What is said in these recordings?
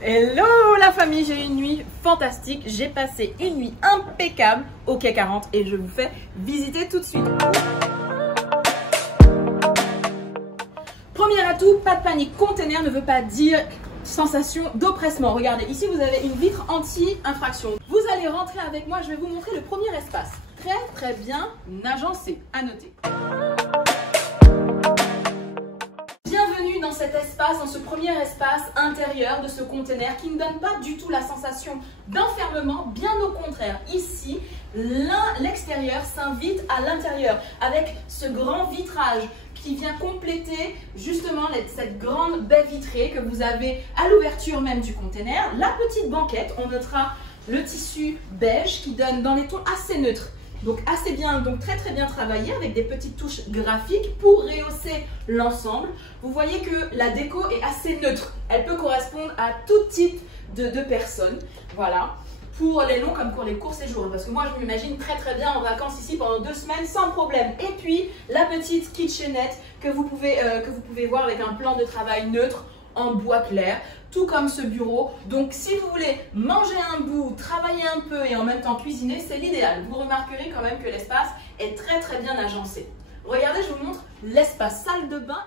Hello la famille, j'ai eu une nuit fantastique, j'ai passé une nuit impeccable au Quai 40 et je vous fais visiter tout de suite. Premier atout, pas de panique, container ne veut pas dire sensation d'oppressement. Regardez, ici vous avez une vitre anti-infraction. Vous allez rentrer avec moi, je vais vous montrer le premier espace. Très bien agencé, à noter. Bienvenue dans cet espace, dans ce premier espace intérieur de ce container qui ne donne pas du tout la sensation d'enfermement, bien au contraire. Ici, l'extérieur s'invite à l'intérieur avec ce grand vitrage qui vient compléter justement cette grande baie vitrée que vous avez à l'ouverture même du container. La petite banquette, on notera le tissu beige qui donne dans les tons assez neutres. Donc assez bien, donc très bien travaillé avec des petites touches graphiques pour rehausser l'ensemble. Vous voyez que la déco est assez neutre. Elle peut correspondre à tout type de personnes. Voilà. Pour les longs comme pour les courts séjours. Parce que moi je m'imagine très bien en vacances ici pendant 2 semaines sans problème. Et puis la petite kitchenette que vous pouvez voir avec un plan de travail neutre en bois clair, tout comme ce bureau. Donc si vous voulez manger un bout, travailler un peu et en même temps cuisiner, c'est l'idéal. Vous remarquerez quand même que l'espace est très bien agencé. Regardez, je vous montre l'espace salle de bain.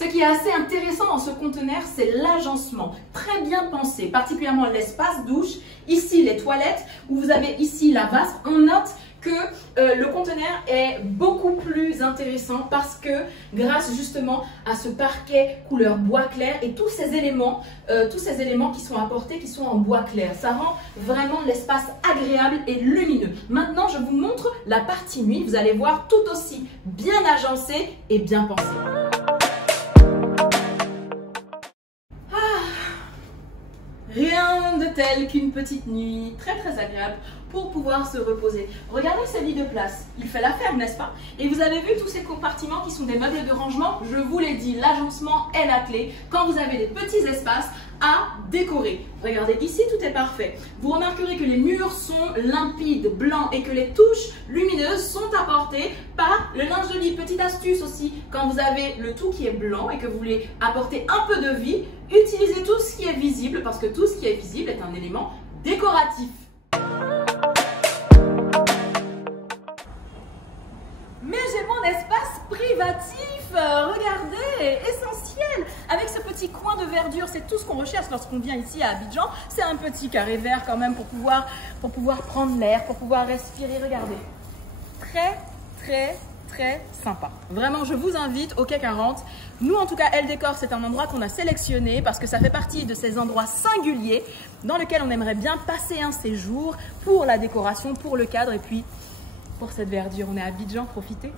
Ce qui est assez intéressant dans ce conteneur, c'est l'agencement. Très bien pensé, particulièrement l'espace douche. Ici, les toilettes, où vous avez ici la vasque. On note que le conteneur est beaucoup plus intéressant parce que grâce justement à ce parquet couleur bois clair et tous ces éléments qui sont apportés, qui sont en bois clair, ça rend vraiment l'espace agréable et lumineux. Maintenant, je vous montre la partie nuit. Vous allez voir tout aussi bien agencé et bien pensé. Rien de tel qu'une petite nuit très agréable pour pouvoir se reposer. Regardez ce lit de place, il fait l'affaire, n'est-ce pas? Et vous avez vu tous ces compartiments qui sont des meubles de rangement? Je vous l'ai dit, l'agencement est la clé quand vous avez des petits espaces à décorer. Regardez, ici tout est parfait. Vous remarquerez que les murs sont limpides, blancs et que les touches lumineuses sont apportées par le linge de lit. Petite astuce aussi, quand vous avez le tout qui est blanc et que vous voulez apporter un peu de vie, utilisez tout ce qui est visible parce que tout ce qui est visible est un élément décoratif. Mais j'ai mon espace privatif, regardez, essentiel. Avec ce petit coin de verdure, c'est tout ce qu'on recherche lorsqu'on vient ici à Abidjan. C'est un petit carré vert quand même pour pouvoir prendre l'air, pour pouvoir respirer, regardez. Très sympa. Vraiment, je vous invite au Quai 40. Nous, en tout cas, Elle Décore, c'est un endroit qu'on a sélectionné parce que ça fait partie de ces endroits singuliers dans lesquels on aimerait bien passer un séjour pour la décoration, pour le cadre et puis pour cette verdure. On est à Abidjan, profitez.